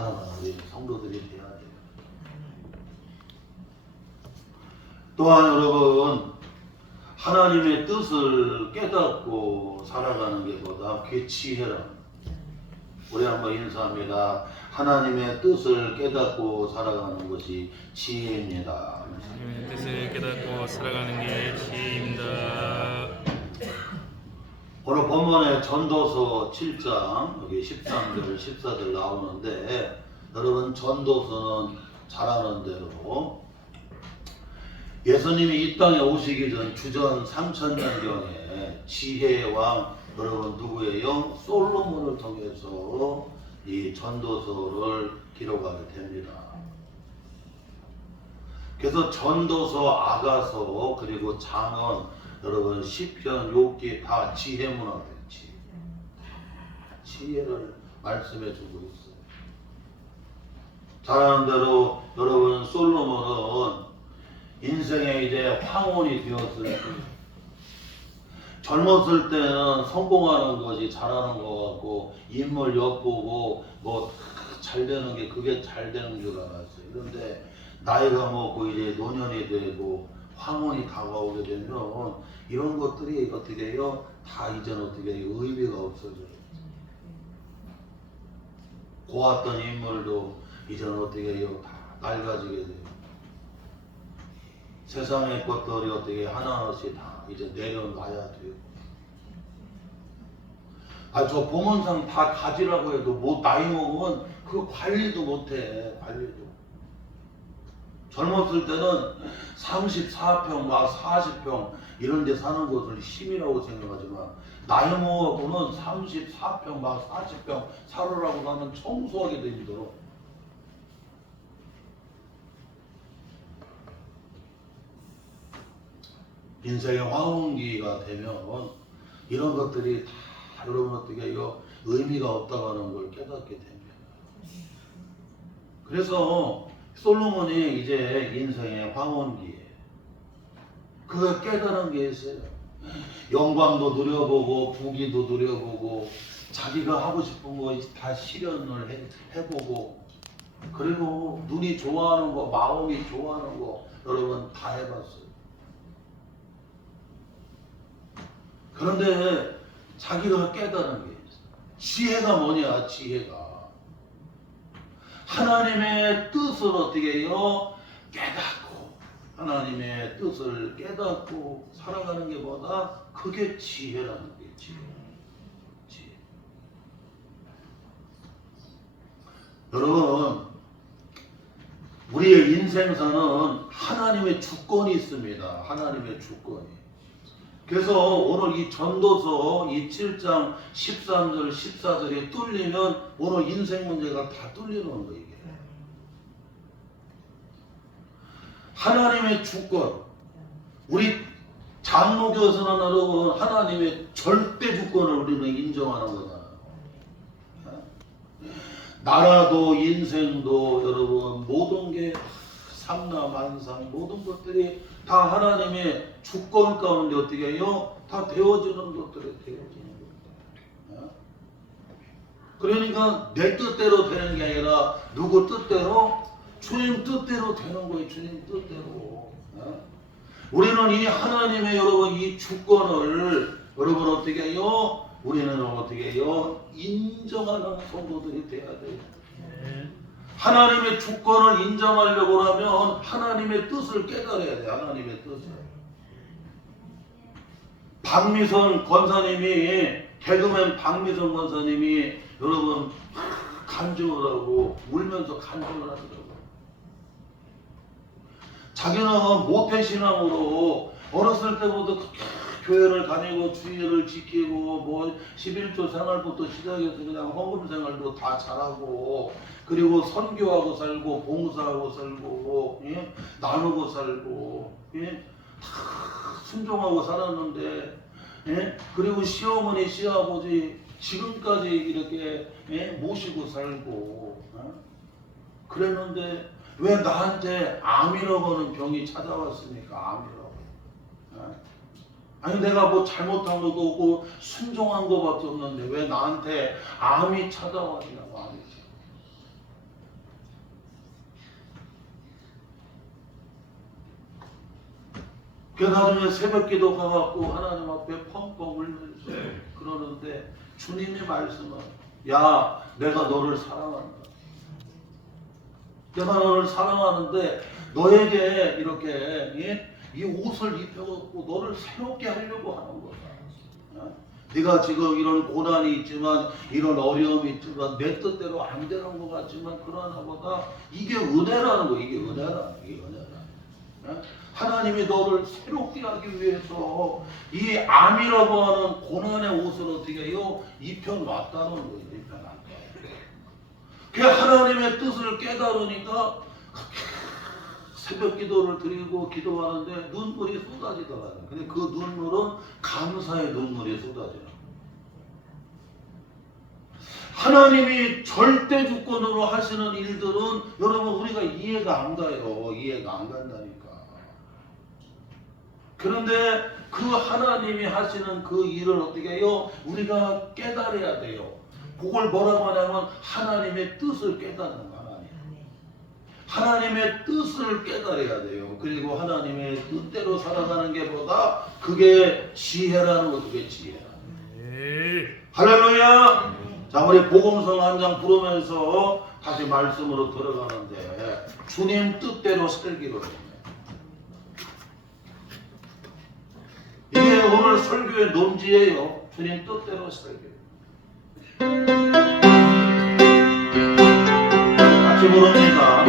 살아가는 우리 성도들이 돼야 돼요. 또한 여러분, 하나님의 뜻을 깨닫고 살아가는 게보다 그게 지혜라. 우리 한번 인사합니다. 하나님의 뜻을 깨닫고 살아가는 것이 지혜입니다. 하나님의 뜻을 깨닫고 살아가는 게 지혜입니다. 오늘 본문에 전도서 7장 여기 13절 14절 나오는데, 여러분 전도서는 잘 아는 대로 예수님이 이 땅에 오시기 전 주전 3000년경에 지혜의 왕, 여러분 누구예요? 솔로몬을 통해서 이 전도서를 기록하게 됩니다. 그래서 전도서, 아가서, 그리고 잠언, 여러분 시편, 욥기 다 지혜문화돼요. 지혜를 말씀해 주고 있어요. 잘 아는 대로 여러분 솔로몬은 인생에 이제 황혼이 되었을 때, 젊었을 때는 성공하는 것이 잘하는 것 같고 인물 엿보고 뭐 잘 되는 게 그게 잘 되는 줄 알았어요. 그런데 나이가 먹고 이제 노년이 되고 황혼이 다가오게 되면 이런 것들이 어떻게 해요? 다 이제는 어떻게 해요? 의미가 없어져요. 고왔던 인물도 이제는 어떻게 해요? 다 낡아지게 돼요. 세상의 것들이 어떻게 하나하나씩 다 이제 내려놔야 돼요. 저 봉헌상 다 가지라고 해도 뭐 나이 먹으면 그 관리도 못해. 관리도. 젊었을 때는 34평 막 40평 이런 데 사는 것을 힘이라고 생각하지만, 나이 먹어서는 34평 막 40평 살으라고 하면 청소하기도 힘들어. 인생의 황혼기가 되면 이런 것들이 다 여러분 어떻게 해요? 의미가 없다는 걸 깨닫게 됩니다. 그래서 솔로몬이 이제 인생의 황혼기에 그가 깨달은 게 있어요. 영광도 누려보고 부귀도 누려보고 자기가 하고 싶은 거 다 실현을 해보고, 그리고 눈이 좋아하는 거, 마음이 좋아하는 거 여러분 다 해봤어요. 그런데 자기가 깨달은 게 있어요. 지혜가 뭐냐? 지혜가 하나님의 뜻을 어떻게 해요? 깨닫고, 하나님의 뜻을 깨닫고 살아가는 게 뭐다? 그게 지혜라는 게 지혜. 지혜. 여러분, 우리의 인생사는 하나님의 주권이 있습니다. 하나님의 주권이. 그래서 오늘 이 전도서 이 7장 13절 14절이 뚫리면 오늘 인생 문제가 다 뚫리는 거예요. 이게. 하나님의 주권. 우리 장로교에서는 여러분 하나님의 절대 주권을 우리는 인정하는 거다. 나라도 인생도 여러분 모든 게 삼라만상 모든 것들이 다 하나님의 주권 가운데 어떻게 해요? 다 되어지는 것들이 되어지는 겁니다. 그러니까 내 뜻대로 되는 게 아니라 누구 뜻대로? 주님 뜻대로 되는 거예요. 주님 뜻대로. 우리는 이 하나님의 여러분 이 주권을 여러분 어떻게 해요? 우리는 어떻게 해요? 인정하는 성도들이 돼야 돼요. 하나님의 주권을 인정하려고 하면 하나님의 뜻을 깨달아야 돼. 하나님의 뜻을. 박미선 권사님이, 개그맨 박미선 권사님이 여러분 간증을 하고 울면서 간증을 하더라고요. 자기는 모태신앙으로 어렸을 때부터 교회를 다니고 주의를 지키고 뭐 11조 생활부터 시작해서 그냥 헌금 생활도 다 잘하고, 그리고 선교하고 살고 봉사하고 살고 나누고 살고 다 순종하고 살았는데, 그리고 시어머니 시아버지 지금까지 이렇게 모시고 살고 그랬는데 왜 나한테 암이라고 하는 병이 찾아왔습니까? 암이라고. 아니 내가 뭐 잘못한 것도 없고 순종한 것밖에 없는데 왜 나한테 암이 찾아왔냐고. 암이지. 그 나중에 새벽기도 가갖고 하나님 앞에 펑펑 울면서 그러는데 주님의 말씀은 야 내가 너를 사랑한다. 내가 너를 사랑하는데 너에게 이렇게 이 옷을 입혀갖고 너를 새롭게 하려고 하는 거다. 네가 지금 이런 고난이 있지만 이런 어려움이 있지만 내 뜻대로 안 되는 것 같지만 그러나 보다 이게 은혜라는 거야. 이게 은혜라. 이게 은혜라. 하나님이 너를 새롭게 하기 위해서 이 암이라고 하는 고난의 옷을 어떻게 해요? 입혀놨다는 거예요. 입혀놨다. 그 하나님의 뜻을 깨달으니까 새벽 기도를 드리고 기도하는데 눈물이 쏟아지더라고요. 근데 그 눈물은 감사의 눈물이 쏟아져요. 하나님이 절대 주권으로 하시는 일들은 여러분 우리가 이해가 안 가요. 이해가 안 간다니까. 그런데 그 하나님이 하시는 그 일을 어떻게 해요? 우리가 깨달아야 돼요. 그걸 뭐라고 하냐면 하나님의 뜻을 깨닫는 거야. 하나님의 뜻을 깨달아야 돼요. 그리고 하나님의 뜻대로 살아가는 게 보다 그게 지혜라는 거. 그게 지혜라. 할렐루야. 자, 우리 복음성 한 장 부르면서 다시 말씀으로 들어가는데 주님 뜻대로 살기로 해요. 이게 오늘 설교의 논지예요. 주님 뜻대로 살기. 같이 부릅니다.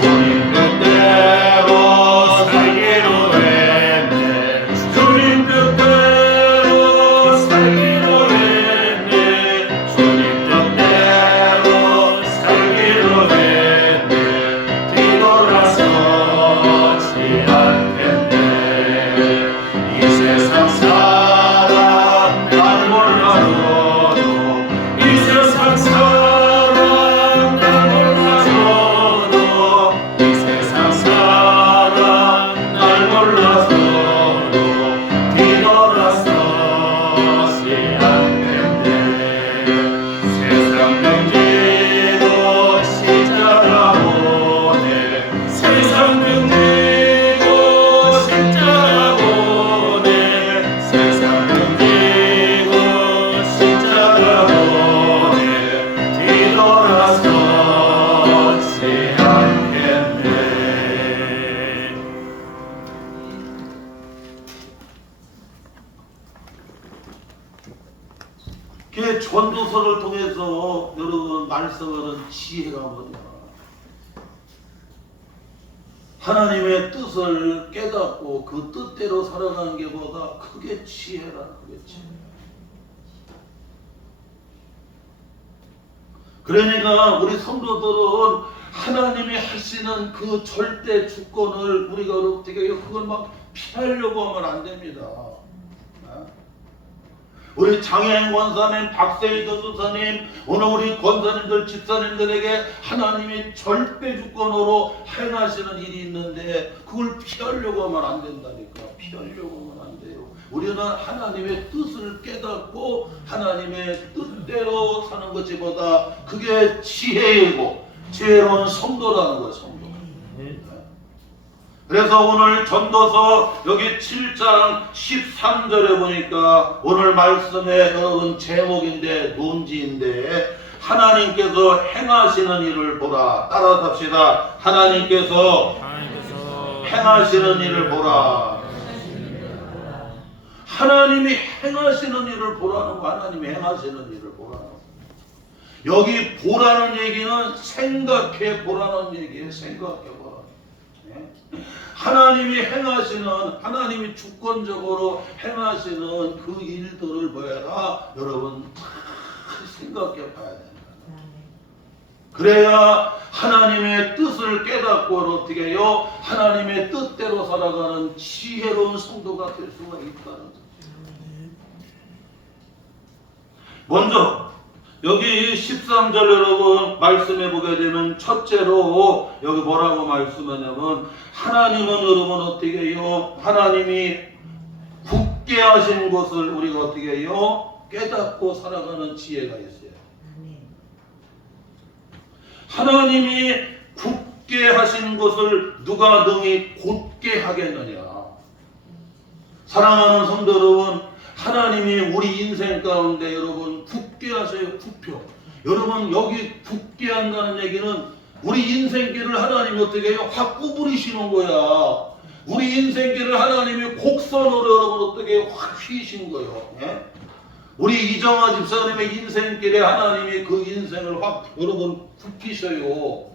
주님 뜻대로 살기로 했네. 주님 뜻대로 살기로 했네. 주님 뜻대로 살기로 했네. 뒤돌아서지 않겠네. 이 세상 사람 날 몰라도 이 세상 사람 날 몰라도 이 세상 사람 날 몰라도 뒤돌아서지 않겠네. 세상 등지고 십자가 보내. 세상 등지고 십자가 보내. 세상 등지고 십자가 보내. 뒤돌아서지 않겠네. 그 전도서를 통해서 여러분 말씀하는 지혜가 뭐냐? 하나님의 뜻을 깨닫고 그 뜻대로 살아가는 게 보다 그게 지혜라. 그게 지혜. 그러니까 우리 성도들은 하나님이 하시는 그 절대 주권을 우리가 어떻게 해요? 그걸 막 피하려고 하면 안 됩니다. 우리 장혜행 권사님, 박세희 전도사님, 오늘 우리 권사님들, 집사님들에게 하나님이 절대 주권으로 행하시는 일이 있는데 그걸 피하려고 하면 안 된다니까. 피하려고 하면 안 돼요. 우리는 하나님의 뜻을 깨닫고 하나님의 뜻대로 사는 것보다 그게 지혜이고 지혜로운 성도라는 거예요. 성도. 그래서 오늘 전도서 여기 7장 13절에 보니까 오늘 말씀에 여러분 제목인데 논지인데 하나님께서 행하시는 일을 보라. 따라서 합시다. 하나님께서 행하시는 일을 보라. 하나님이 행하시는 일을 보라는 거. 하나님이 행하시는 일을 보라는 거. 여기 보라는 얘기는 생각해 보라는 얘기예요. 생각해 보라. 하나님이 행하시는, 하나님이 주권적으로 행하시는 그 일들을 뭐해라? 여러분 잘 생각해 봐야 된다. 그래야 하나님의 뜻을 깨닫고 어떻게 해요? 하나님의 뜻대로 살아가는 지혜로운 성도가 될 수가 있다는 거죠. 먼저 여기 13절 여러분 말씀해 보게 되면 첫째로 여기 뭐라고 말씀하냐면 하나님은 여러분 어떻게 해요? 하나님이 굳게 하신 것을 우리가 어떻게 해요? 깨닫고 살아가는 지혜가 있어요. 하나님이 굳게 굳게 하신 것을 누가 능히 곧게 하겠느냐. 사랑하는 성도 여러분, 하나님이 우리 인생 가운데 여러분 굳게 하세요. 굳혀. 여러분 여기 굳게 한다는 얘기는 우리 인생길을 하나님이 어떻게 해요? 확 구부리시는 거야. 우리 인생길을 하나님이 곡선으로 여러분 어떻게 해요? 확 휘신 거예요. 예? 우리 이정아 집사님의 인생길에 하나님이 그 인생을 확 여러분 굽히셔요.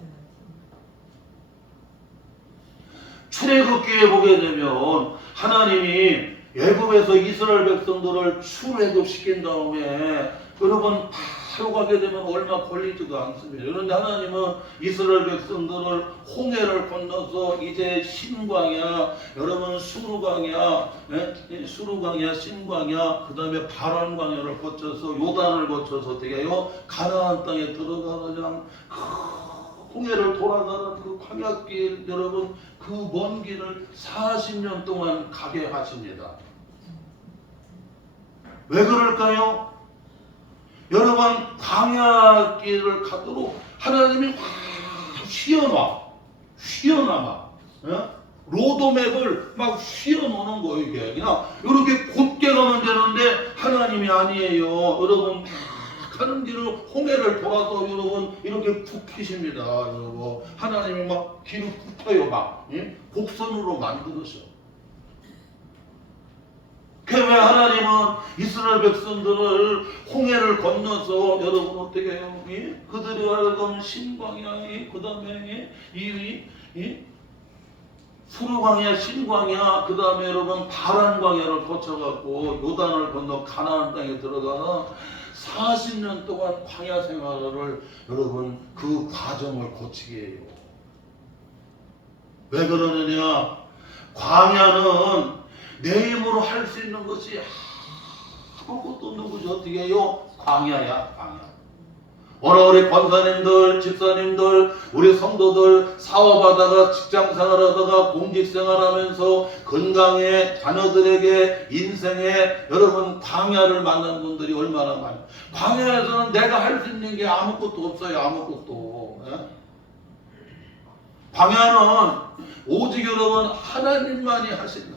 출애굽기에 보게 되면 하나님이 애굽에서 이스라엘 백성들을 출애굽시킨 다음에 여러분 바로 가게 되면 얼마 걸리지도 않습니다. 그런데 하나님은 이스라엘 백성들을 홍해를 건너서 이제 신광야, 여러분 수르광야, 수르광야, 신광야, 그 다음에 바란광야를 거쳐서 요단을 거쳐서 어떻게 해요? 가나안 땅에 들어가는 홍해를 돌아가는 그 광야길, 여러분 그 먼 길을 40년 동안 가게 하십니다. 왜 그럴까요? 여러분 광야길을 가도록 하나님이 확 휘어놔 로드맵을 막 휘어놓는 거예요. 이게 그냥 이렇게 곧게 가면 되는데 하나님이 아니에요. 여러분 가는 길을 홍해를 돌아서 여러분 이렇게 굽히십니다. 여러분 하나님이 막 길을 굽혀요. 막 곡선으로 만들으셔. 그 왜 하나님은 이스라엘 백성들을 홍해를 건너서 여러분 어떻게 해요? 그들이 하여금 신광야, 그 다음에 수르광야, 신광야, 그 다음에 여러분 바란광야를 거쳐갖고 요단을 건너 가나안 땅에 들어가는 40년 동안 광야 생활을 여러분 그 과정을 거치게 해요. 왜 그러느냐? 광야는 내 힘으로 할 수 있는 것이 아무것도 없는 것이 어떻게 해요? 광야야, 광야. 오늘 우리 권사님들, 집사님들, 우리 성도들 사업하다가 직장생활하다가 공직생활하면서 건강에 자녀들에게 인생에 여러분 광야를 만난 분들이 얼마나 많아요. 광야에서는 내가 할 수 있는 게 아무것도 없어요. 아무것도. 광야는 오직 여러분 하나님만이 하시는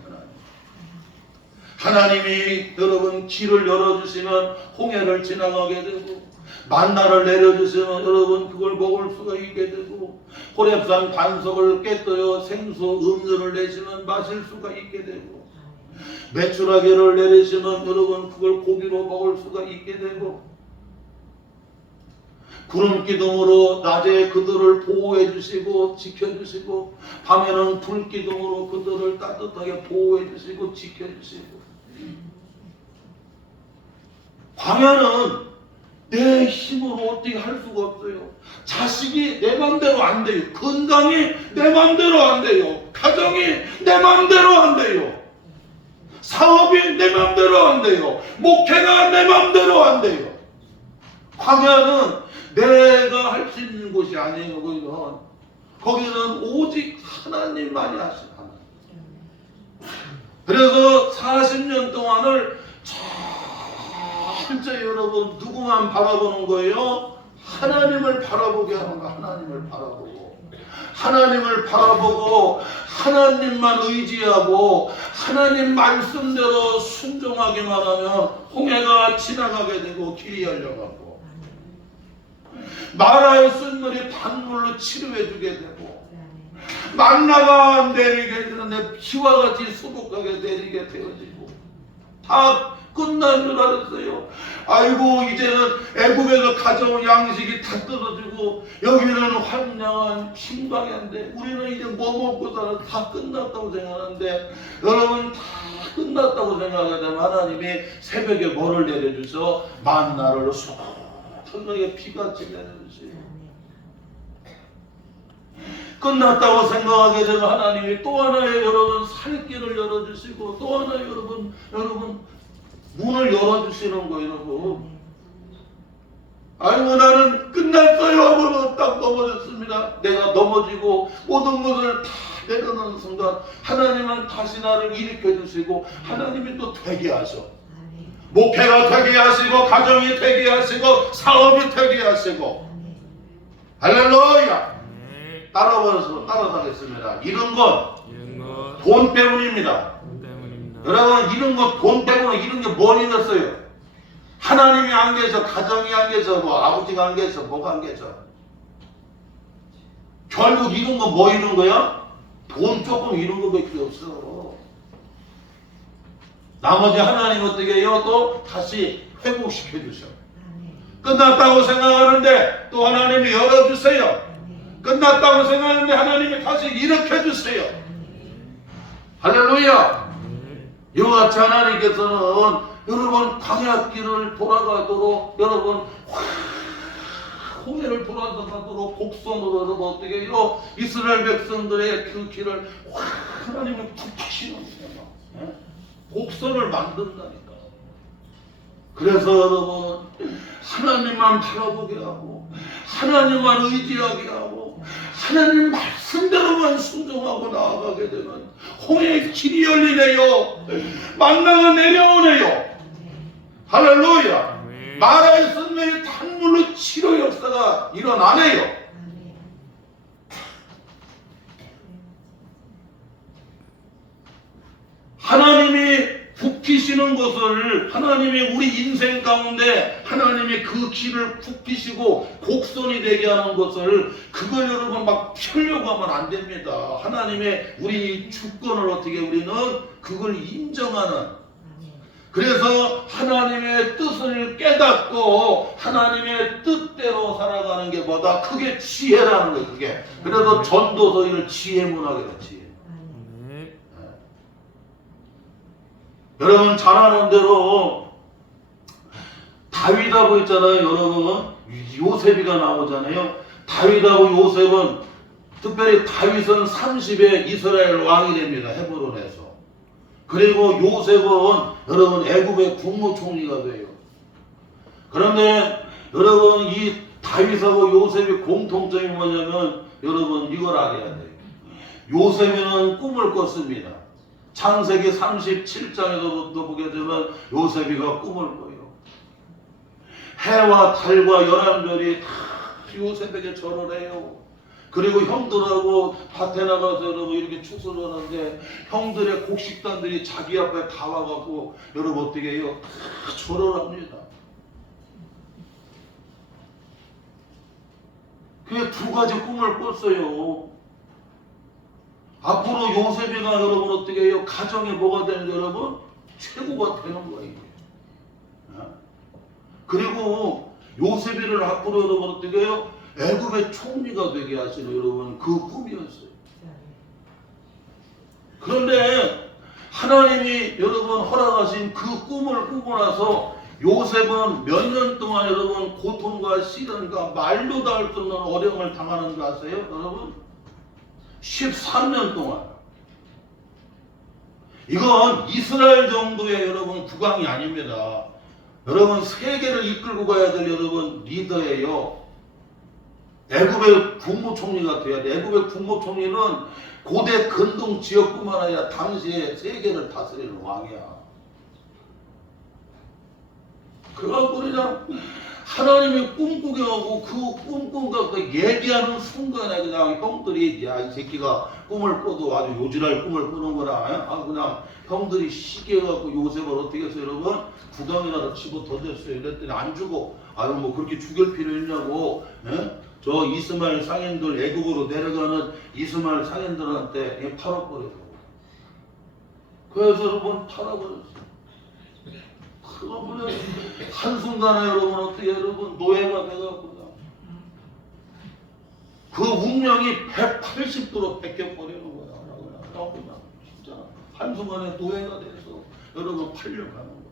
하나님이 여러분 길을 열어주시면 홍해를 지나가게 되고 만나를 내려주시면 여러분 그걸 먹을 수가 있게 되고 호렙산 반석을 깨뜨려 생수 음료를 내시면 마실 수가 있게 되고 메추라기를 내리시면 여러분 그걸 고기로 먹을 수가 있게 되고 구름 기둥으로 낮에 그들을 보호해 주시고 지켜주시고 밤에는 불 기둥으로 그들을 따뜻하게 보호해 주시고 지켜주시고 광야는 내 힘으로 어떻게 할 수가 없어요. 자식이 내 맘대로 안 돼요. 건강이 내 맘대로 안 돼요. 가정이 내 맘대로 안 돼요. 사업이 내 맘대로 안 돼요. 목회가 내 맘대로 안 돼요. 광야는 내가 할 수 있는 곳이 아니에요. 거기는 오직 하나님만이 하시는 하나님. 그래서 40년 동안을 철저히 여러분 누구만 바라보는 거예요? 하나님을 바라보게 하는 거. 하나님을 바라보고 하나님만 의지하고 하나님 말씀대로 순종하기만 하면 홍해가 지나가게 되고 길이 열려가고 마라의 쓴물이 단물로 치료해 주게 되고 만나가 내리게 되는데 비와 같이 수북하게 내리게 되어지고 다 끝난 줄 알았어요. 아이고 이제는 애굽에서 가져온 양식이 다 떨어지고 여기는 황량한 신광야인데 우리는 이제 뭐 먹고 살아 다 끝났다고 생각하는데 여러분 다 끝났다고 생각하게 되면 하나님이 새벽에 뭐를 내려주셔? 만나를 소중하게 피같이 내려주세요. 끝났다고 생각하게 되면 하나님이 또 하나의 여러분 살 길을 열어주시고 또 하나의 여러분 문을 열어주시는 거예요. 여러분. 아이고 나는 끝났어요 하고는 딱 넘어졌습니다. 내가 넘어지고 모든 것을 다 내려놓는 순간 하나님은 다시 나를 일으켜주시고 하나님이 또 되게 하셔. 목회가 되게 하시고 가정이 되게 하시고 사업이 되게 하시고 할렐루야. 따라가겠습니다. 이런 것 이런 것 돈 때문입니다. 때문입니다. 여러분, 이런 것 돈 때문에 이런 게 뭘 잃었어요? 하나님이 안 계셔, 가정이 안 계셔, 뭐 아버지가 안 계셔, 뭐가 안 계셔. 결국 이런 거 뭐 이런 거야? 돈 조금 이런 거밖에 없어. 나머지 하나님 어떻게 해요? 또 다시 회복시켜 주셔. 끝났다고 생각하는데 또 하나님이 열어주세요. 끝났다고 생각하는데 하나님이 다시 일으켜 주세요. 할렐루야. 이와 같이 하나님께서는 여러분 광야길을 돌아가도록, 여러분 홍해를 돌아가도록 곡선으로 여러분 어떻게 해요? 이스라엘 백성들의 그 길을 하나님이 굽히시는 거예요. 곡선을 만든다니까. 그래서 여러분 하나님만 바라보게 하고, 하나님만 의지하게 하고, 하나님 말씀대로만 순종하고 나아가게 되면 홍해의 길이 열리네요. 만나가 내려오네요. 할렐루야. 마라의 선명의 단물로 치료 역사가 일어나네요. 하나님이 굽히시는 것을, 하나님이 우리 인생 가운데 하나님이 그 길을 굽히시고 곡선이 되게 하는 것을, 그걸 여러분 막 펴려고 하면 안 됩니다. 하나님의 우리 주권을 어떻게 우리는 그걸 인정하는, 그래서 하나님의 뜻을 깨닫고 하나님의 뜻대로 살아가는 게 뭐다? 그게 지혜라는 거예요. 그게. 그래서 전도서 이를 지혜문학이라, 지혜. 여러분 잘 아는 대로 다윗하고 있잖아요. 여러분 요셉이가 나오잖아요. 다윗하고 요셉은, 특별히 다윗은 30에 이스라엘 왕이 됩니다. 헤브론에서. 그리고 요셉은 여러분 애굽의 국무총리가 돼요. 그런데 여러분 이 다윗하고 요셉의 공통점이 뭐냐면, 여러분 이걸 알아야 돼요. 요셉이는 꿈을 꿨습니다. 창세기 37장에서부터 보게 되면 요셉이가 꿈을 꿔요. 해와 달과 열한별이 다 요셉에게 절을 해요. 그리고 형들하고 밭에 나가서 여러분 이렇게 추수를 하는데 형들의 곡식단들이 자기 앞에 다 와갖고 여러분 어떻게 해요? 다 절을 합니다. 그게 두 가지 꿈을 꿨어요. 앞으로 요셉이가 여러분 어떻게 해요? 가정에 뭐가 되는 여러분? 최고가 되는 거예요. 그리고 요셉이를 앞으로 여러분 어떻게 해요? 애굽의 총리가 되게 하시는 여러분 그 꿈이었어요. 그런데 하나님이 여러분 허락하신 그 꿈을 꾸고 나서 요셉은 몇 년 동안 여러분 고통과 시련과 말도 닿을 수 없는 어려움을 당하는 줄 아세요? 여러분 13년 동안. 이건 이스라엘 정도의 여러분 국왕이 아닙니다. 여러분 세계를 이끌고 가야 될 여러분 리더예요. 애굽의 국무총리가 돼야 돼. 애굽의 국무총리는 고대 근동 지역뿐만 아니라 당시에 세계를 다스리는 왕이야. 그래갖고 그냥 하나님이 꿈꾸게 하고 그 꿈꾸가 그 얘기하는 순간에 그냥 형들이, 야, 이 새끼가 꿈을 꿔도 아주 요지랄 꿈을 꾸는구나. 아, 그냥 형들이 시기해갖고 요셉을 어떻게 했어요, 여러분? 구덩이라도 치고 던졌어요. 이랬더니 안 죽어. 아유, 뭐 그렇게 죽일 필요 있냐고. 예? 저 이스마엘 상인들, 애국으로 내려가는 이스마엘 상인들한테 팔아버려요. 그래서 여러분 팔아버렸어요. 그러면 한순간에 여러분 어떻게 여러분 노예가 돼갖고 그 운명이 180도로 베껴버리는 거야. 그냥 진짜 한순간에 노예가 돼서 여러분 팔려가는 거야.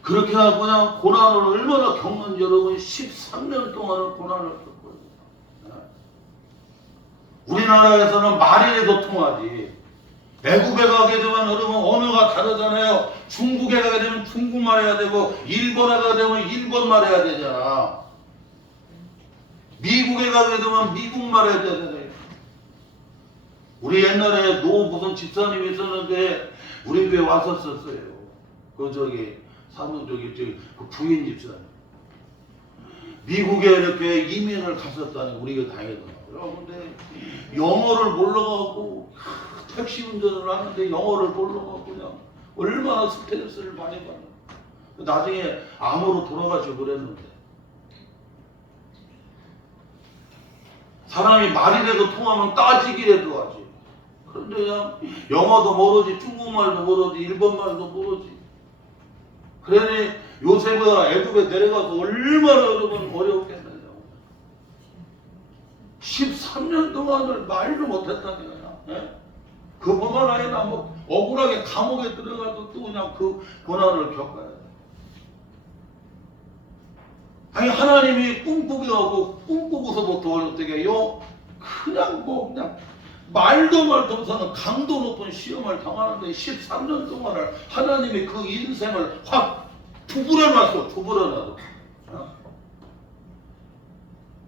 그렇게 하고 그냥 고난을 얼마나 겪는 여러분 13년 동안을 고난을 겪거든요. 우리나라에서는 말이라도 통하지. 애국에 가게 되면 여러분 언어가 다르잖아요. 중국에 가게 되면 중국말 해야 되고, 일본에 가게 되면 일본말 해야 되잖아. 미국에 가게 되면 미국말 해야 되잖아요. 우리 옛날에 무슨 집사님이 있었는데 우리 교회 왔었어요. 그 저기 사문 저기 그 부인 집사님. 미국에 이렇게 이민을 갔었다니 우리가 다행이더라고요. 근데 영어를 몰라갖고 택시 운전을 하는데 영어를 몰라갖고 그냥 얼마나 스트레스를 많이 받는. 나중에 암으로 돌아가시고 그랬는데 사람이 말이라도 통하면 따지기라도 하지. 그런데 그냥 영어도 모르지, 중국말도 모르지, 일본말도 모르지. 그러니 요셉은 애굽에 내려가서 얼마나 여러분 어려웠겠느냐. 13년 동안을 말도 못했다니까요. 예? 그뿐만 아니라 뭐 억울하게 감옥에 들어가도 또 그냥 그 고난을 겪어야 돼. 아니 하나님이 꿈꾸게 하고 꿈꾸고서부터 어떻게 해요? 그냥 말도 못하는 강도 높은 시험을 당하는데 13년 동안을 하나님이 그 인생을 확 두부려놨어. 두부려놨어.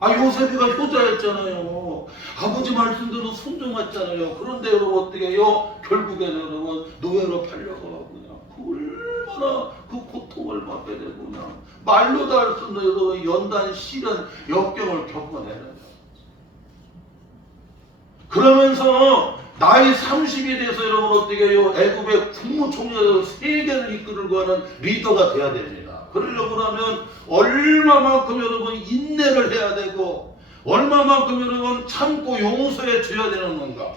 요셉이가 효자였잖아요. 아버지 말씀대로 순종했잖아요. 그런데 여러분 어떻게 해요? 결국에는 여러분 노예로 팔려가고 그냥 얼마나 그 고통을 받게 되고 그냥 말로도 할 수 없는 여러분 연단 시련 역경을 겪어내는 거예요. 그러면서 나이 30이 돼서 여러분 어떻게 해요? 애굽의 국무총리로 세계를 이끌고 가는 리더가 돼야 됩니다. 그러려고 하면 얼마만큼 여러분 인내를 해야 되고 얼마만큼 여러분 참고 용서해 줘야 되는 건가.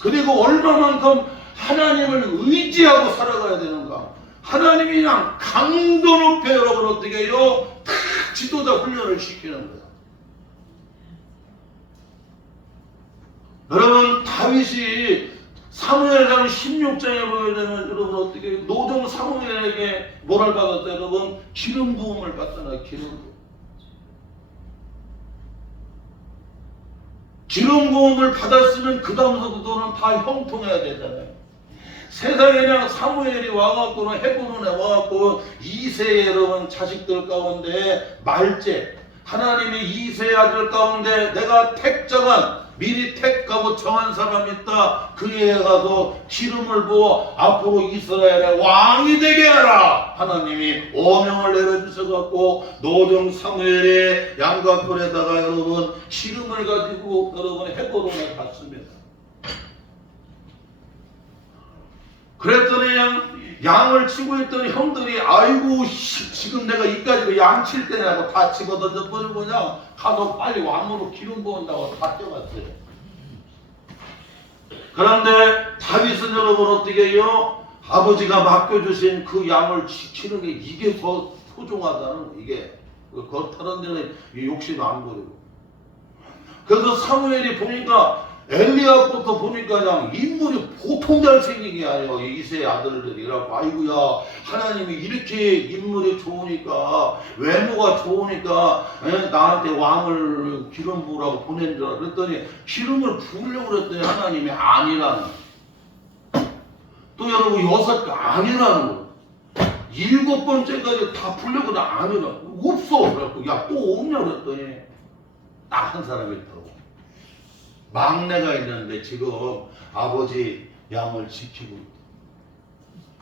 그리고 얼마만큼 하나님을 의지하고 살아가야 되는가. 하나님이 그냥 강도 높여 여러분 어떻게 해요? 다 지도자 훈련을 시키는 거야. 여러분 다윗이 사무엘상 16장에 보게 되면 여러분 어떻게 노종 사무엘에게 뭐를 받았어요? 여러분 기름 부음을 받잖아요. 기름 부음을 받았으면 그 다음서부터는 다 형통해야 되잖아요. 세상에 그냥 사무엘이 와갖고는 헤브론에 와갖고 이세의 여러분 자식들 가운데 말째 하나님이 이세의 아들 가운데 내가 택정한 미리 택하고 정한 사람이 있다. 그에 가서 기름을 부어 앞으로 이스라엘의 왕이 되게 하라. 하나님이 어명을 내려주셔갖고 노종 사무엘의 양각골에다가 여러분 기름을 가지고 여러분 헤브론에 갔습니다. 그랬더니 양을 치고 있던 형들이 아이고 지금 내가 이까지로 양 칠 때네 하고 다 집어 던져버리고 그냥 가서 빨리 왕으로 기름 부은다고 다 뛰어갔어요. 그런데 다윗은 여러분 어떻게 해요? 아버지가 맡겨주신 그 양을 지키는 게 이게 더 소중하다는 이게 다른 데는 욕심 안 부리고. 그래서 사무엘이 보니까 엘리압부터 보니까 그냥 인물이 보통 잘생긴 게 아니에요. 이세의 아들들이라고. 아이고야 하나님이 이렇게 인물이 좋으니까 외모가 좋으니까 나한테 왕을 기름 부으라고 보낸 줄 알아. 그랬더니 기름을 부으려고 그랬더니 하나님이 아니라는. 또 여러분 6개 아니라는 거. 7번째까지 다 부으려고 그래 아니라고. 없어. 그래갖고 야 또 없냐 그랬더니 딱 한 사람이 있다고. 막내가 있는데 지금 아버지 양을 지키고 있다.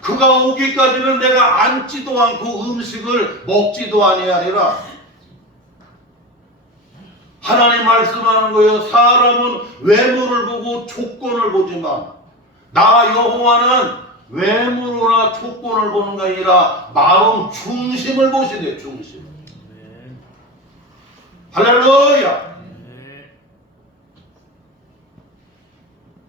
그가 오기까지는 내가 앉지도 않고 음식을 먹지도 아니하리라. 하나님 말씀하는 거예요. 사람은 외모를 보고 조건을 보지만 나 여호와는 외모나 조건을 보는 게 아니라 마음 중심을 보시네. 중심. 할렐루야.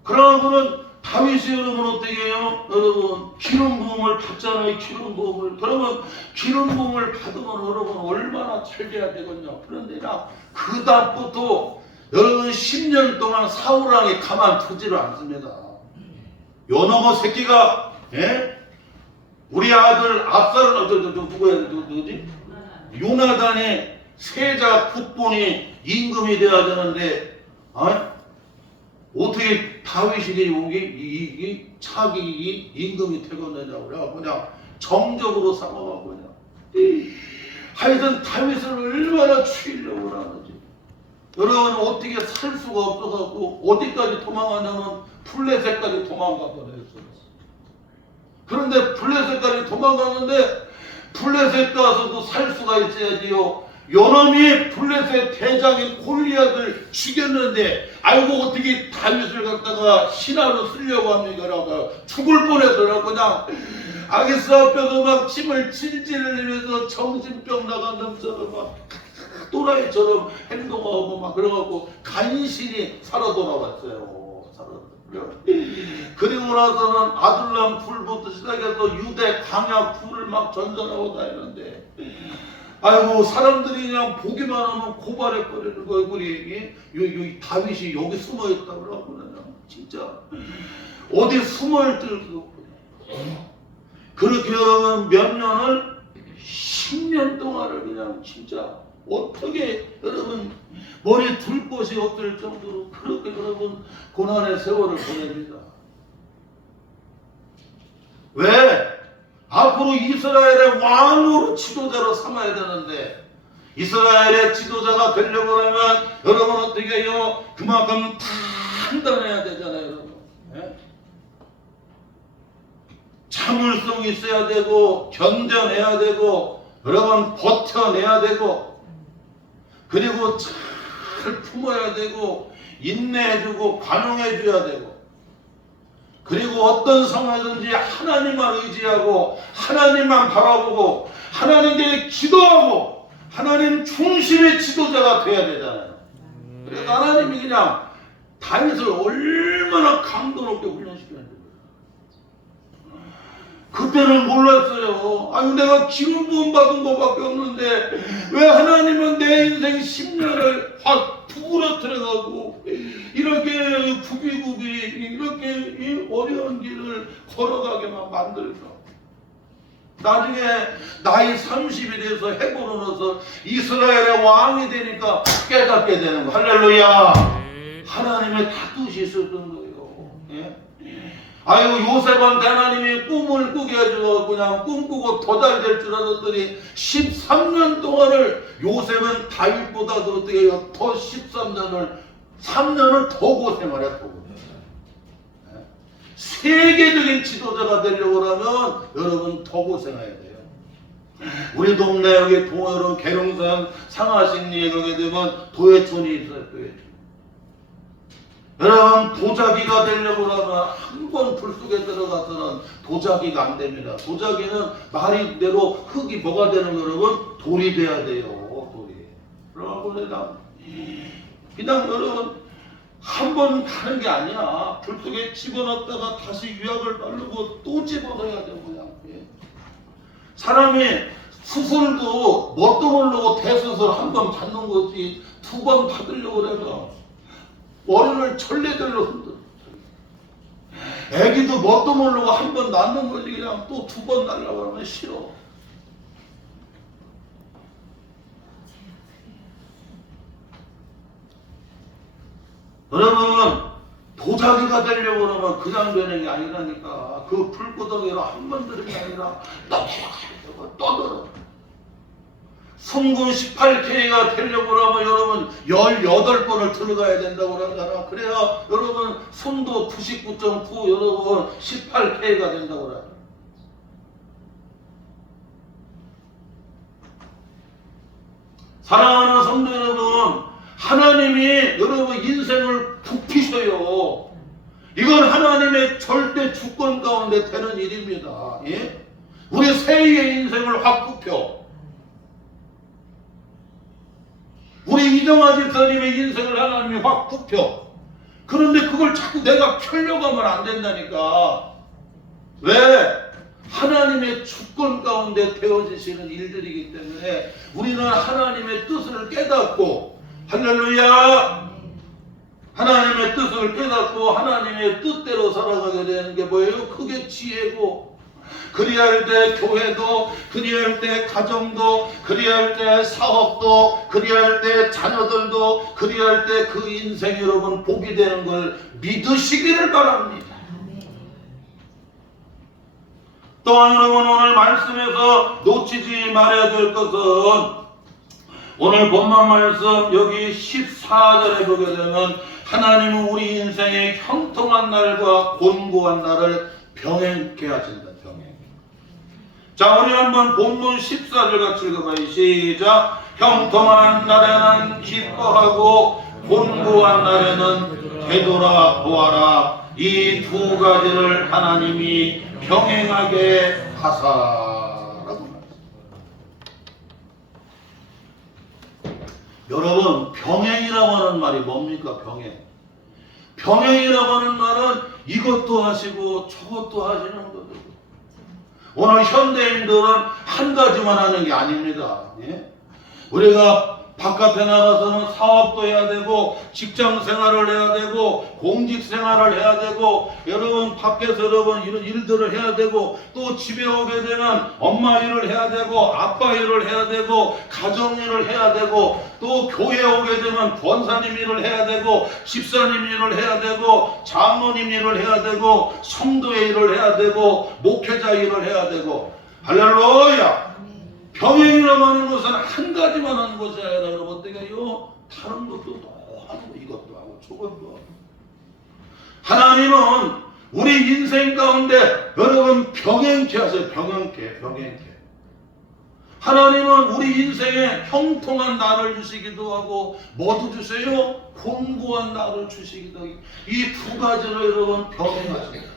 그러고는 다윗이 여러분 어떻게 해요? 여러분 기름 부음을 받잖아요. 기름 부음을. 그러면 기름 부음을 받으면 여러분 얼마나 잘 돼야 되겠냐. 그런데 그 다음부터 여러분 10년 동안 사울왕이 가만두지를 않습니다. 요놈의 새끼가 우리 아들 압살롬 누구지? 요나단의 세자 국본이 임금이 되어야 되는데 어떻게 다윗이 이 차기 임금이 되겠느냐고 그냥 정적으로 삼아가고 그냥 하여튼 다윗을 얼마나 죽이려고 하는지. 여러분 어떻게 살 수가 없어갖고 어디까지 도망가냐면 블레셋까지 도망가 버렸어요. 그런데 블레셋까지 도망가는데 블레셋 가서도 살 수가 있어야지요. 요놈이 블레셋 대장인 골리앗을 죽였는데 알고 어떻게 다윗을 갖다가 신하로 쓰려고 합니까? 라고 죽을 뻔해서 그냥 아기스 앞에서 막 침을 질질 흘리면서 정신병 나간 놈처럼 막 또라이처럼 행동하고 막 그래갖고 간신히 살아 돌아왔어요. 그리고 나서는 아둘람 불부터 시작해서 유대 광야 불을 막 전전하고 다니는데 아이고 사람들이 그냥 보기만 하면 고발해 버리는 거예요. 우리 다윗이 여기 숨어 있다고 그러고 그냥 진짜 어디 숨어 있을 수 없고 그렇게 여러분 몇 년을 10년 동안을 그냥 진짜 어떻게 여러분 머리 둘 곳이 없을 정도로 그렇게 여러분 고난의 세월을 보냅니다. 왜? 앞으로 이스라엘의 왕으로 지도자로 삼아야 되는데 이스라엘의 지도자가 되려고 하면 여러분 어떻게 해요? 그만큼 단단해야 되잖아요. 여러분. 네? 참을성이 있어야 되고 견뎌내야 되고 여러분 버텨내야 되고 그리고 잘 품어야 되고 인내해주고 관용해줘야 되고 그리고 어떤 상황이든지 하나님만 의지하고 하나님만 바라보고 하나님께 기도하고 하나님 중심의 지도자가 돼야 되잖아요. 그래서 하나님이 그냥 다윗을 얼마나 강도 높게 훈련시켰는지 그때는 몰랐어요. 아니 내가 기름 부음 받은 것밖에 없는데 왜 하나님은 내 인생 10년을 확 부러뜨려가고 이렇게 구비구비 이렇게 어려운 길을 걸어가게만 만들까. 나중에 나이 30이 돼서 해보고 나서 이스라엘의 왕이 되니까 깨닫게 되는 거. 할렐루야. 하나님의 다 뜻이 있었던 거예요. 예? 아이고 요셉한테 하나님이 꿈을 꾸게 해주고 그냥 꿈꾸고 더 잘 될 줄 알았더니 13년 동안을 요셉은 다윗보다도 어떻게 해요? 더 3년을 더 고생을 했고 세계적인 지도자가 되려고 하면 여러분 더 고생해야 돼요. 우리 동네 여기 여러분 계룡산 상하신리에 가게 되면 도예촌이 있어요. 도예촌. 여러분 도자기가 되려고 하면 한 번 불 속에 들어가서는 도자기가 안 됩니다. 도자기는 말이대로 흙이 뭐가 되는 거 여러분? 돌이 돼야 돼요. 돌이. 그러고 그냥 여러분 한 번 가는 게 아니야. 불 속에 집어넣었다가 다시 유약을 바르고 또 집어넣어야 되고 그냥. 사람이 수술도 뭣도 모르고 대수술 한 번 받는 거지 2번 받으려고 그래서 머리를 천레들로 흔들어. 애기도 뭣도 모르고 한 번 낳는 거지 그냥 또 2번 낳으려고 하면 싫어. 여러분 도자기가 되려고 그러면 그냥 되는 게 아니라니까. 그 불구덩이로 한 번 들은 게 아니라 또 들어. 숨군 18K가 되려고 하면 여러분 18번을 들어가야 된다고 그러잖아. 그래야 여러분 숨도 99.9 여러분 18K가 된다고 그래. 사랑하는 성도 여러분, 하나님이 여러분 인생을 굽히셔요. 이건 하나님의 절대 주권 가운데 되는 일입니다. 예? 우리 세이의 인생을 확 굽혀. 우리 이정아 집사님의 인생을 하나님이 확 굽혀. 그런데 그걸 자꾸 내가 켜려고 하면 안 된다니까. 왜? 하나님의 주권 가운데 되어지시는 일들이기 때문에 우리는 하나님의 뜻을 깨닫고 할렐루야! 하나님의 뜻을 깨닫고 하나님의 뜻대로 살아가게 되는 게 뭐예요? 그게 지혜고 그리할 때 교회도 그리할 때 가정도 그리할 때 사업도 그리할 때 자녀들도 그리할 때 그 인생이 여러분 복이 되는 걸 믿으시기를 바랍니다. 또한 여러분 오늘 말씀에서 놓치지 말아야 될 것은 오늘 본문 말씀 여기 14절에 보게 되면 하나님은 우리 인생의 형통한 날과 곤고한 날을 병행케 하신다. 자, 우리 한번 본문 14절 같이 읽어봐요. 시작. 형통한 날에는 기뻐하고 곤고한 날에는 되돌아 보아라. 이 두 가지를 하나님이 병행하게 하사라고 말했습니다. 여러분, 병행이라고 하는 말이 뭡니까? 병행. 병행이라고 하는 말은 이것도 하시고 저것도 하시는 거죠. 오늘 현대인들은 한 가지만 하는 게 아닙니다. 예? 우리가 바깥에 나가서는 사업도 해야 되고 직장 생활을 해야 되고 공직 생활을 해야 되고 여러분 밖에서 여러분 이런 일들을 해야 되고 또 집에 오게 되면 엄마 일을 해야 되고 아빠 일을 해야 되고 가정 일을 해야 되고 또 교회에 오게 되면 권사님 일을 해야 되고 집사님 일을 해야 되고 장로님 일을 해야 되고 성도의 일을 해야 되고 목회자 일을 해야 되고 할렐루야. 병행이라고 하는 것은 한 가지만 하는 것이 아니라 여러분 어떻게 해요? 다른 것도 또 하고 이것도 하고 저것도 하고. 하나님은 우리 인생 가운데 여러분 병행케 하세요. 병행케. 하나님은 우리 인생에 형통한 날을 주시기도 하고 뭐도 주세요? 곤고한 날을 주시기도 하고 이 두 가지를 여러분 병행하세요.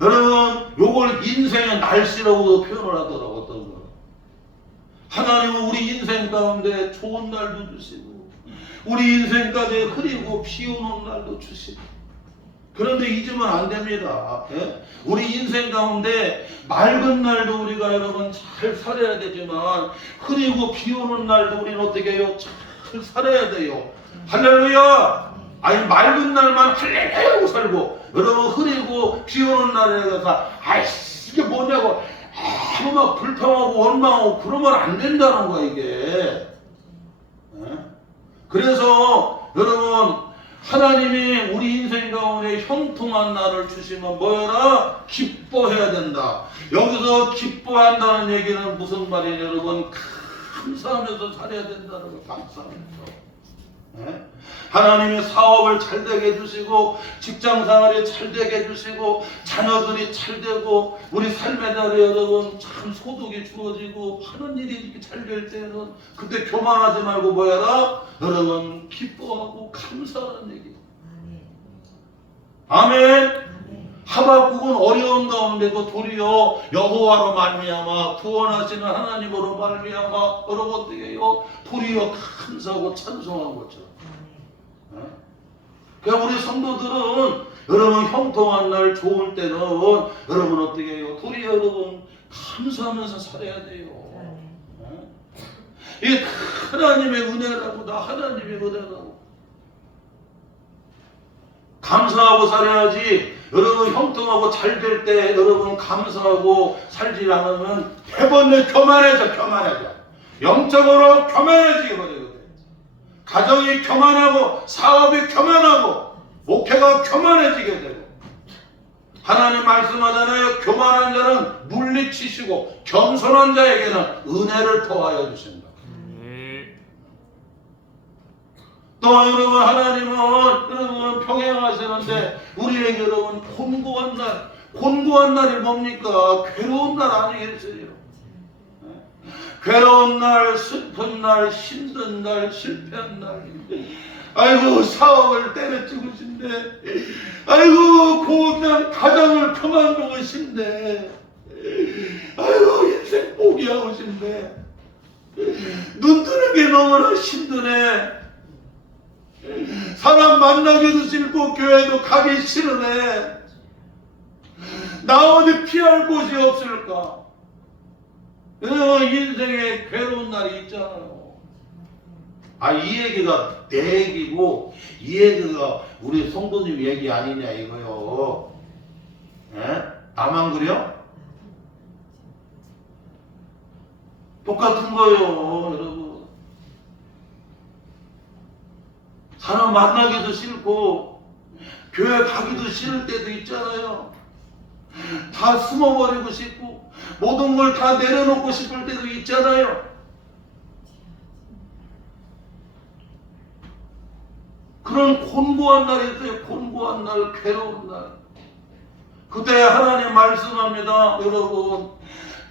여러분 요걸 인생의 날씨라고도 표현을 하더라고. 어떤 거 하나님은 우리 인생 가운데 좋은 날도 주시고 우리 인생까지 흐리고 비 오는 날도 주시고 그런데 잊으면 안 됩니다. 예? 우리 인생 가운데 맑은 날도 우리가 여러분 잘 살아야 되지만 흐리고 비 오는 날도 우리는 어떻게 해요? 잘 살아야 돼요. 할렐루야. 아니 맑은 날만 할렐루야 하고 살고 여러분 흐리고 비 오는 날에 가서 아이씨 이게 뭐냐고 아무 막 불평하고 원망하고 그러면 안 된다는 거야 이게. 그래서 여러분 하나님이 우리 인생 가운데 형통한 날을 주시면 뭐여라? 기뻐해야 된다. 여기서 기뻐한다는 얘기는 무슨 말이냐 여러분? 감사하면서 살아야 된다는 거. 감사하면서. 하나님이 사업을 잘 되게 해주시고 직장 생활이 잘 되게 해주시고 자녀들이 잘 되고 우리 삶의 자리에 여러분 참 소득이 주어지고 하는 일이 이렇게 잘 될 때는 그때 교만하지 말고 뭐야라? 여러분 기뻐하고 감사하는 얘기. 아멘. 하박국은 어려운 가운데도 도리어 여호와로 말미암아 구원하시는 하나님으로 말미암아 여러분 어떻게 해요? 도리어 감사하고 찬송한 것처럼. 그러니까 우리 성도들은 여러분 형통한 날 좋을 때는 여러분 어떻게 해요? 도리어 여러분 감사하면서 살아야 돼요. 이게 하나님의 은혜라고 나 하나님의 은혜라고 감사하고 살아야지. 여러분 형통하고 잘 될 때 여러분 감사하고 살지 않으면 대번에 교만해져. 영적으로 교만해지게 버리거든. 가정이 교만하고 사업이 교만하고 목회가 교만해지게 되고 하나님 말씀하잖아요. 교만한 자는 물리치시고 겸손한 자에게는 은혜를 더하여 주신다. 또 여러분 하나님은 여러분 평행하시는데 우리에게 여러분 곤고한 날이 뭡니까? 괴로운 날 아니겠어요? 괴로운 날, 슬픈 날, 힘든 날, 실패한 날. 아이고 사업을 때려치고 싶네. 아이고 그냥 가정을 그만두고 싶네. 아이고 인생 포기하고 싶네. 눈 뜨는 게 너무나 힘드네. 사람 만나기도 싫고 교회도 가기 싫으네. 나 어디 피할 곳이 없을까? 인생에 괴로운 날이 있잖아요. 이 얘기가 내 얘기고 이 얘기가 우리 성도님 얘기 아니냐 이거요. 나만 그래요? 똑같은 거예요 여러분. 사람 만나기도 싫고 교회 가기도 싫을 때도 있잖아요. 다 숨어버리고 싶고 모든 걸 다 내려놓고 싶을 때도 있잖아요. 그런 곤고한 날이 있어요. 곤고한 날, 괴로운 날. 그때 하나님 말씀합니다. 여러분,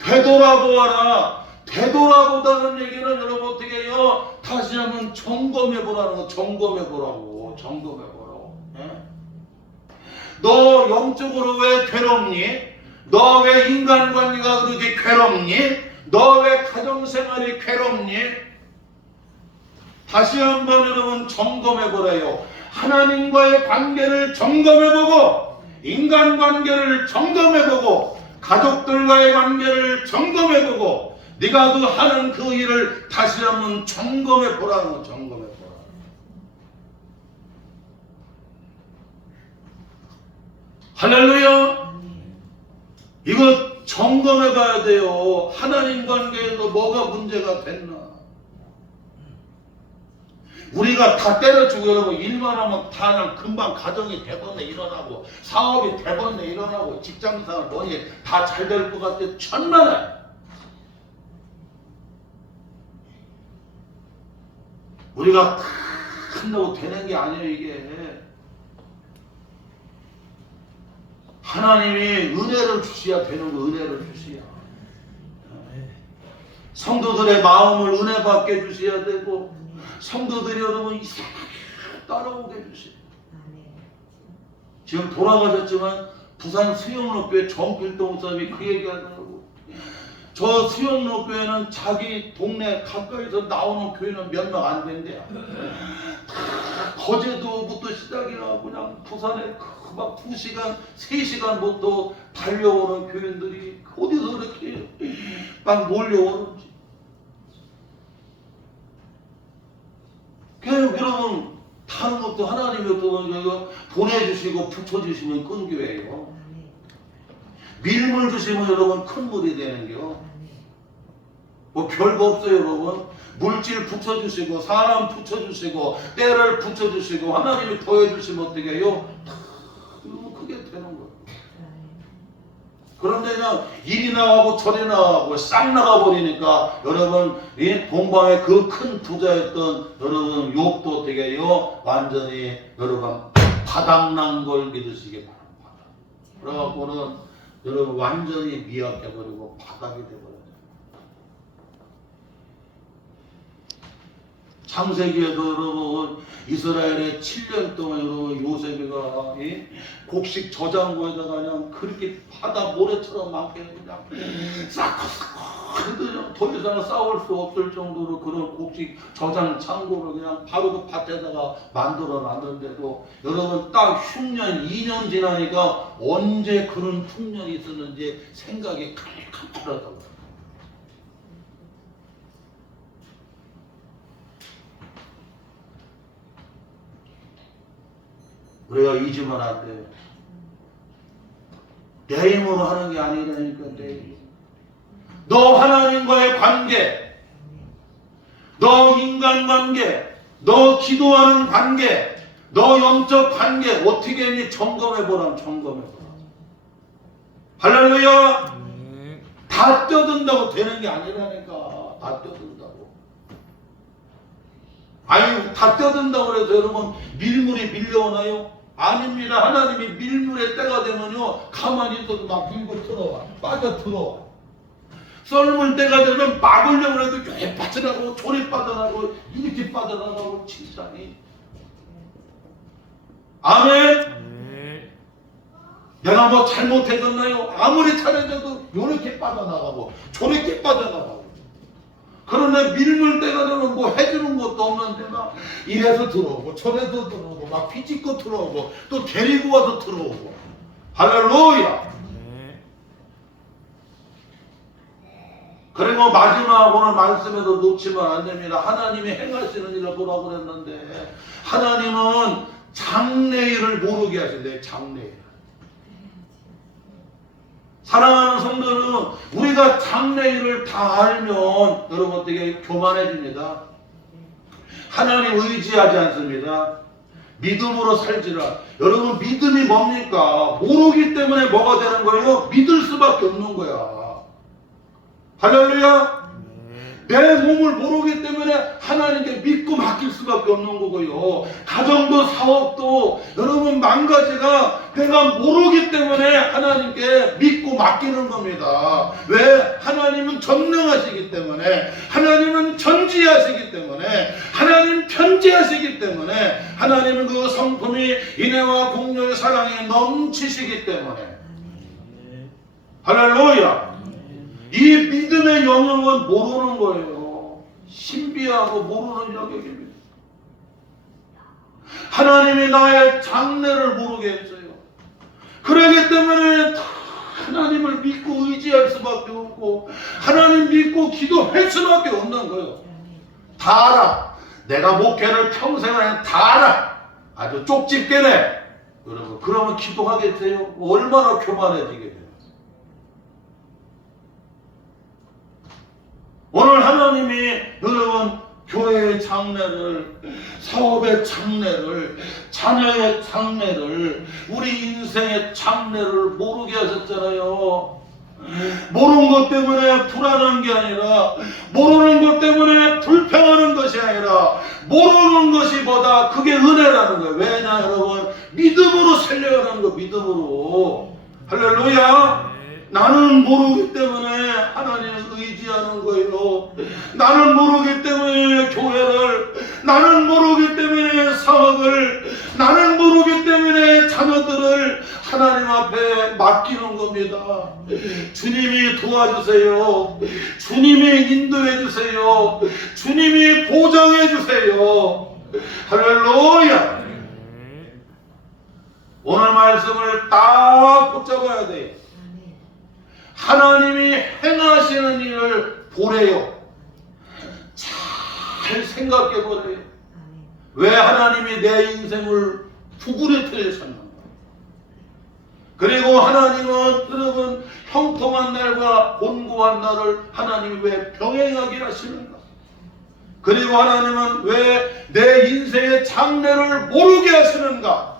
되돌아보아라. 되돌아보다는 얘기는 여러분 어떻게 해요? 다시 한번 점검해보라는 거. 점검해보라고. 점검해보라고. 예? 너 영적으로 왜 괴롭니? 너 왜 인간관계가 그렇게 괴롭니? 너 왜 가정생활이 괴롭니? 다시 한번 여러분 점검해보래요. 하나님과의 관계를 점검해보고, 인간관계를 점검해보고, 가족들과의 관계를 점검해보고, 네가 하는 그 일을 다시 한번 점검해보라는 거. 점검해보라. 할렐루야. 이거 점검해봐야 돼요. 하나님 관계에서 뭐가 문제가 됐나. 우리가 다 때려주고 여러분 일만 하면 다 그냥 금방 가정이 대번에 일어나고 사업이 대번에 일어나고 직장생활 뭐니 다 잘 될 것 같아. 천만에. 우리가 다 한다고 되는 게 아니에요. 이게 하나님이 은혜를 주셔야 되는 거. 은혜를 주셔야. 성도들의 마음을 은혜 받게 주셔야 되고, 성도들이 여러분 이상하게 따라오게 주셔야. 지금 돌아가셨지만 부산 수영로교회 정필동 사람이 그 얘기 하더라고. 저 수영로교회는 자기 동네 가까이서 나오는 교회는 몇 명 안 된대요. 거제도부터 시작이라 그냥 부산에 막 2시간, 3시간부터 달려오는 교인들이 어디서 그렇게 막 몰려오는지. 그냥 여러분 다른 것도 하나님이 또 보내주시고 붙여주시면 큰 교회예요. 밀물 주시면 여러분 큰 물이 되는겨. 뭐 별거 없어요 여러분. 물질 붙여주시고 사람 붙여주시고 때를 붙여주시고 하나님이 더해주시면 어떻게 해요? 크게 되는 거예요. 그런데 그냥 이리 나가고 저리 나가고 싹 나가버리니까 여러분 이 동방의 그 큰 부자였던 여러분 욥도 어떻게 해요? 완전히 여러분 바닥난 걸 믿으시기 바랍니다. 그래갖고는 여러분 완전히 미약해버리고 바닥이 돼버려요. 창세기에도 여러분 이스라엘의 7년 동안 여러분 요셉이가 곡식 저장고에다가 그냥 그렇게 바다 모래처럼 많게 그냥 싹싹 더 이상 싸울 수 없을 정도로 그런 곡식 저장 창고를 그냥 바로 그 밭에다가 만들어 놨는데도 여러분 딱 흉년 2년 지나니까 언제 그런 흉년이 있었는지 생각이 칼칼하다고. 우리가 잊으면 안 돼요. 내 힘으로 하는 게 아니라니까. 내 힘. 너 하나님과의 관계, 너 인간관계, 너 기도하는 관계, 너 영적 관계 어떻게 했니? 점검해보라. 점검해보라. 할렐루야. 다 뛰어든다고 되는 게 아니라니까. 다 뛰어든다고. 아니 다 뛰어든다고 해서 여러분 밀물이 밀려오나요? 아닙니다. 하나님이 밀물의 때가 되면요 가만히 있어도 막 밀고 들어와. 빠져 들어와. 썰물 때가 되면 막으려고 해도 왜 빠져나가고 저리 빠져나가고 이렇게 빠져나가고 칭찬이. 아멘. 내가 뭐 잘못했었나요? 아무리 잘해줘도 이렇게 빠져나가고 저렇게 빠져나가고. 그런데 밀물 때가 되면 뭐 해주는 것도 없는데 막 이래서 들어오고 저래서 들어오고 막 피집고 들어오고 또 데리고 와서 들어오고. 할렐루야. 그리고 마지막 오늘 말씀에도 놓치면 안 됩니다. 하나님이 행하시는 일을 보라고 그랬는데 하나님은 장래일을 모르게 하신대요. 장래일. 사랑하는 성도는 우리가 장래일을 다 알면 여러분 어떻게 교만해집니다. 하나님 의지하지 않습니다. 믿음으로 살지라. 여러분 믿음이 뭡니까? 모르기 때문에 뭐가 되는 거예요? 믿을 수밖에 없는 거야. 할렐루야. 내 몸을 모르기 때문에 하나님께 믿고 맡길 수밖에 없는 거고요. 가정도 사업도 여러분 망가지가 내가 모르기 때문에 하나님께 믿고 맡기는 겁니다. 왜? 하나님은 전능하시기 때문에, 하나님은 전지하시기 때문에, 하나님 편지하시기 때문에, 하나님은 그 성품이 인애와 공로의 사랑이 넘치시기 때문에. 할렐루야. 이 믿음의 영역은 모르는 거예요. 신비하고 모르는 영역입니다. 하나님이 나의 장래를 모르게 했어요. 그러기 때문에 하나님을 믿고 의지할 수밖에 없고 하나님 믿고 기도할 수밖에 없는 거예요. 다 알아. 내가 목회를 평생 안에 다 알아. 아주 쪽집게네. 여러분, 그러면 기도하겠어요? 얼마나 교만해지게 돼요. 오늘 하나님이 여러분 교회의 장래를, 사업의 장래를, 자녀의 장래를, 우리 인생의 장래를 모르게 하셨잖아요. 모르는 것 때문에 불안한 게 아니라, 모르는 것 때문에 불평하는 것이 아니라, 모르는 것이 보다 그게 은혜라는 거예요. 왜냐 여러분? 믿음으로 살려야 하는 거, 믿음으로. 할렐루야. 나는 모르기 때문에 하나님을 의지하는 거예요. 나는 모르기 때문에 교회를, 나는 모르기 때문에 사업을, 나는 모르기 때문에 자녀들을 하나님 앞에 맡기는 겁니다. 주님이 도와주세요. 주님이 인도해 주세요. 주님이 보장해 주세요. 할렐루야. 오늘 말씀을 딱 붙잡아야 돼요. 하나님이 행하시는 일을 보래요. 잘 생각해 보래요. 왜 하나님이 내 인생을 부구레트에 셨는가? 그리고 하나님은 여러분 형통한 날과 곤고한 날을 하나님이 왜 병행하게 하시는가? 그리고 하나님은 왜 내 인생의 장래를 모르게 하시는가?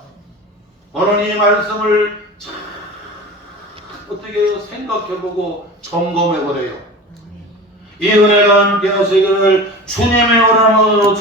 오늘 이 말씀을 어떻게 생각해보고 점검해보래요. 이 은혜가 함께 하시기를 주님의 이름으로